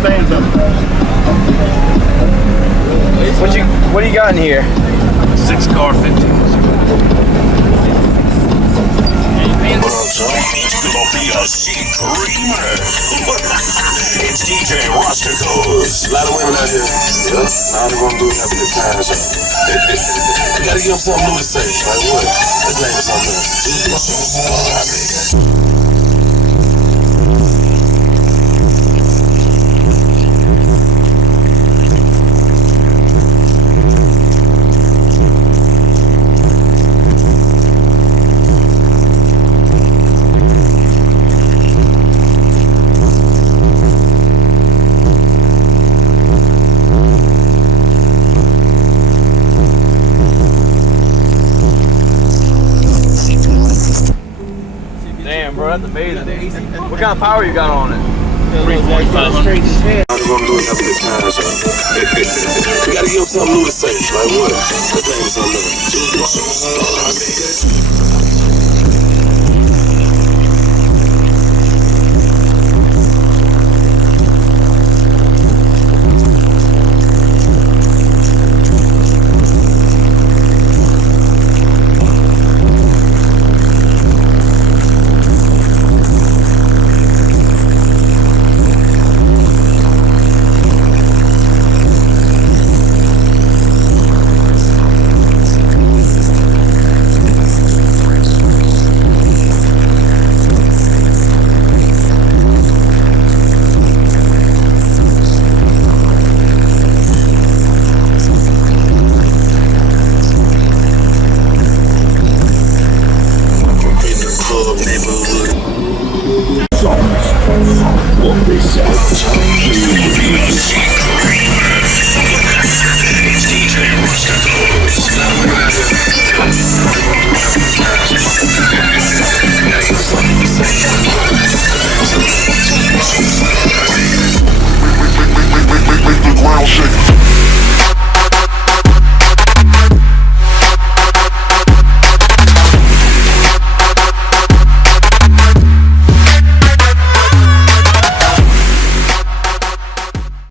things up. What do you got in here? 6 Skar 15s. It's DJ Roster Codes. A lot of women out here. Yeah. All they want to do is have a good time. So. You gotta give them something new to say. Like what? Let's name it something else. Damn, bro, that's amazing. What kind of power you got on it? 345. All they want to do is have a good time. So. You gotta give them something new to say. Like what? Let's name it something else. What they say.